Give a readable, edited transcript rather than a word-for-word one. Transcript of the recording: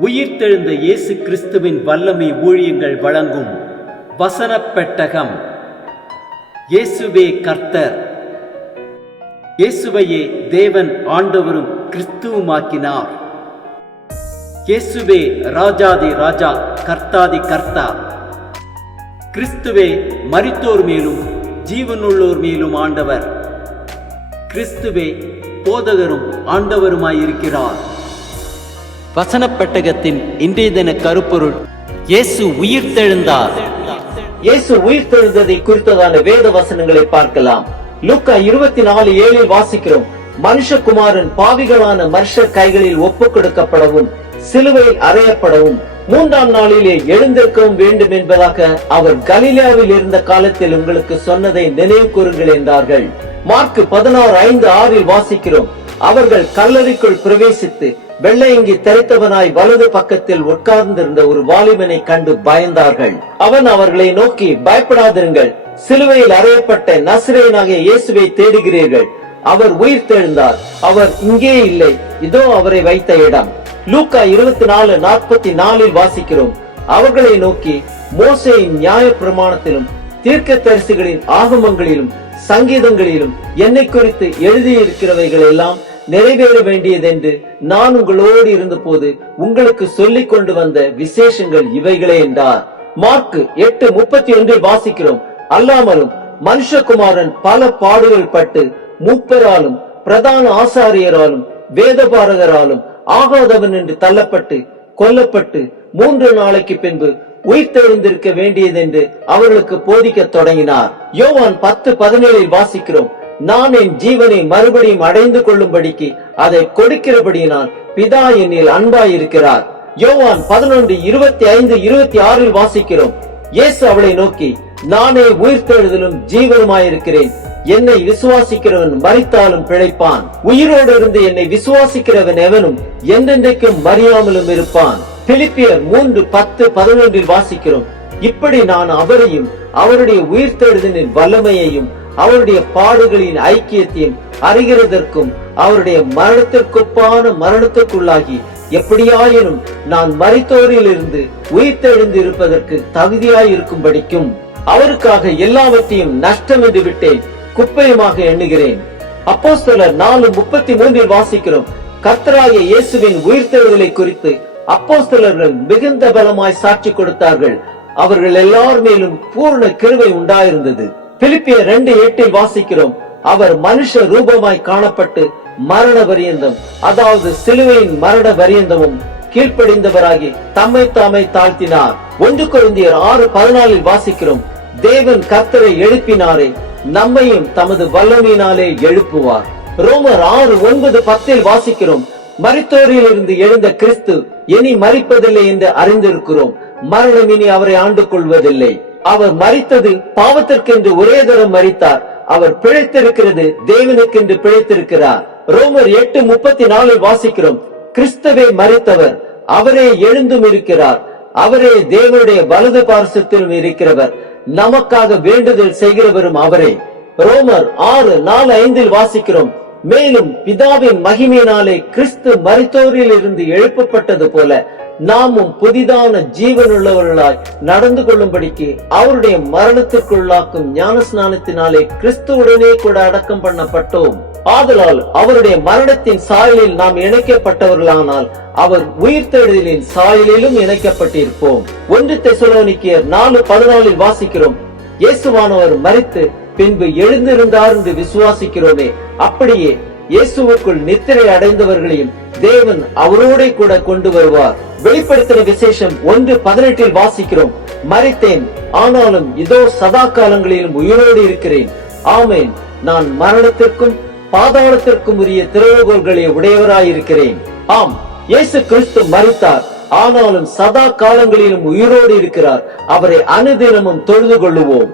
உயிர்த்தெழுந்த இயேசு கிறிஸ்துவின் வல்லமை ஊழியங்கள் வழங்கும் வசனப் பெட்டகம். இயேசுவே கர்த்தர். இயேசுவையே தேவன் ஆண்டவரும் கிறிஸ்துவுமாக்கினார். இயேசுவே ராஜாதி ராஜா, கர்த்தாதி கர்த்தா. கிறிஸ்துவே மரித்தோர் மேலும் ஜீவனுள்ளோர் மேலும் ஆண்டவர். கிறிஸ்துவே போதகரும் ஆண்டவருமாயிருக்கிறார். வசனப் பெட்டகத்தின் இன்றைய தின கருப்பொருள்: இயேசு உயிர்த்தெழுந்தார். இயேசு உயிர்த்தெழுந்ததை குறித்ததான வேத வசனங்களை பார்க்கலாம். லூக்கா 24:7 வாசிக்கிறோம், மனுஷகுமாரன் பாவிகளான மனுஷர் கைகளில் ஒப்புக் கொடுக்கப்படவும் சிலுவையில் அறையப்படவும் 3ஆம் நாளிலே எழுந்திருக்கவும் வேண்டும் என்பதாக அவர் கலிலேயாவில் இருந்த காலத்தில் உங்களுக்கு சொன்னதை நினைவு கூறுங்கள் என்றார்கள். மார்க் 16:5-6 வாசிக்கிறோம், அவர்கள் கல்லறைக்குள் பிரவேசித்து வெள்ளையங்கி தரித்தவனாய் வலது பக்கத்தில் உட்கார்ந்திருந்த ஒரு வாலிபனை கண்டு பயந்தார்கள். அவன் அவர்களை நோக்கி, பயப்படாதிருங்கள், சிலுவையில் அறையப்பட்ட நசரேயனாகிய இயேசுவை தேடுகிறீர்கள். அவர் உயிர்த்தெழுந்தார், அவர் இங்கே இல்லை, இதோ அவரை வைத்த இடம். லூக்கா 24:44 வாசிக்கிறோம், அவர்களை நோக்கி, மோசேயின் நியாய பிரமாணத்திலும் தீர்க்கதரிசிகளின் ஆகமங்களிலும் சங்கீதங்களிலும் என்னை குறித்து எழுதியிருக்கிறவைகள் எல்லாம் நிறைவேற வேண்டியதென்று நான் உங்களோடு இருந்த போது உங்களுக்கு சொல்லிக் கொண்டு வந்த விசேஷங்கள் இவைகளே என்றார். மார்க் 8:31 வாசிக்கிறோம், அல்லாமலும் மனுஷகுமாரன் பல பாடுகள் பட்டு மூப்பராலும் பிரதான ஆசாரியராலும் வேதபாரகராலும் ஆகாதவன் என்று தள்ளப்பட்டு கொல்லப்பட்டு 3 நாளைக்கு பின்பு உயிர்த்தெழுந்திருக்க வேண்டியதென்று அவர்களுக்கு போதிக்க தொடங்கினார். யோவான் 10:17 வாசிக்கிறோம், நான் என் ஜீவனை மறுபடியும் அடைந்து கொள்ளும்படிக்கு அதை கொடுக்கிறபடியினால் பிதா என்னில் அன்பாயிருக்கிறார். யோவான் 11:25-26 வாசிக்கிறோம், இயேசு அவளை நோக்கி, நானே உயிர்த்தெழுதலும் ஜீவனுமாயிருக்கிறேன், என்னை விசுவாசிக்கிறவன் மரித்தாலும் பிழைப்பான், உயிரோடு இருந்து என்னை விசுவாசிக்கிறவன் எவனும் என்றென்றைக்கும் மறியாமலும் இருப்பான். பிலிப்பியர் 3:10-11 வாசிக்கிறோம், இப்படி நான் அவரையும் அவருடைய உயிர்த்தெழுதலின் வல்லமையையும் அவருடைய பாடுகளின் ஐக்கியத்தையும் அறிகிறதற்கும் அவருடைய மரணத்திற்கொப்பான மரணத்துக்குள்ளாகி எப்படியாயினும் நான் மரித்தோரில் இருந்து உயிர்த்தெழுந்து இருப்பதற்கு தகுதியாயிருக்கும்படிக்கும் அவருக்காக எல்லாவற்றையும் நஷ்டம் என்று விட்டேன், குப்பையுமாக எண்ணுகிறேன். அப்போஸ்தலர் 4:33 வாசிக்கிறோம், கர்த்தராகிய இயேசுவின் உயிர்த்தெழுதலை குறித்து அப்போஸ்தலர்கள் மிகுந்த பலமாய் சாட்சி கொடுத்தார்கள், அவர்கள் எல்லார் மேலும் பூர்ண கிருபை உண்டாயிருந்தது. பிலிப்பியர் 2:8 வாசிக்கிறோம், அவர் மனுஷ ரூபமாய் காணப்பட்டு மரண பரியந்தம், அதாவது சிலுவையின் மரண பரியந்தமும் கீழ்ப்படிந்தவராகி தம்மை தாமே தாழ்த்தினார். 1 கொரிந்தியர் 6:14 வாசிக்கிறோம், தேவன் கர்த்தரை எழுப்பினாரே, நம்மையும் தமது வல்லமையினாலே எழுப்புவார். ரோமர் 6:9-10 வாசிக்கிறோம், மரித்தோரில் இருந்து எழுந்த கிறிஸ்து இனி மரிப்பதில்லை என்று அறிந்திருக்கிறோம், மரணம் இனி அவரை ஆண்டு கொள்வதில்லை. அவர் மரித்தது பாவத்திற்கென்று ஒரே தரம் மரித்தார், அவர் பிழைத்திருக்கிறது தேவனுக்கென்று பிழைத்திருக்கிறார். ரோமர் 8:34 வாசிக்கிறோம், கிறிஸ்துவே மரித்தவர், அவரே எழுந்தும் இருக்கிறார், அவரே தேவனுடைய வலது பார்சத்திலும் இருக்கிறவர், நமக்காக வேண்டுதல் செய்கிறவரும் அவரே. ரோமர் 6:4-5 வாசிக்கிறோம், மேலும் பிதாவின் மகிமையினாலே கிறிஸ்து மரித்தோரில் இருந்து எழுப்பப்பட்டது போல நாமும் புதிதான ஜீவனுள்ளவர்களாய் நடந்து கொள்ளும்படிக்கு அவருடைய மரணத்திற்குள்ளாக்கும் ஞான ஸ்நானத்தினாலே கிறிஸ்துவுடனே கூட அடக்கம் பண்ணப்பட்டோம். ஆதலால் அவருடைய மரணத்தின் சாயலில் நாம் இணைக்கப்பட்டவர்களானால் அவர் உயிர்த்தெழுதலின் சாயலிலும் இணைக்கப்பட்டிருப்போம். 1 தெசலோனிக்கேயர் 4:14 வாசிக்கிறோம், இயேசுவானவர் மரித்து பின்பு எழுந்திருந்தார் என்று விசுவாசிக்கிறோமே, அப்படியே இயேசுவுக்குள் நித்திரை அடைந்தவர்களையும் தேவன் அவரோட கூட கொண்டு வருவார். வெளிப்படுத்தின விசேஷம் 1:18 வாசிக்கிறோம், மரித்தேன், ஆனாலும் இதோ சதா காலங்களிலும் உயிரோடு இருக்கிறேன், ஆமேன், நான் மரணத்திற்கும் பாதாளத்திற்கும் உரிய திறவுகோல்களை உடையவராயிருக்கிறேன். ஆம், இயேசு கிறிஸ்து மரித்தார், ஆனாலும் சதா காலங்களிலும் உயிரோடு இருக்கிறார், அவரை அனுதினமும் தொழுது கொள்ளுவோம்.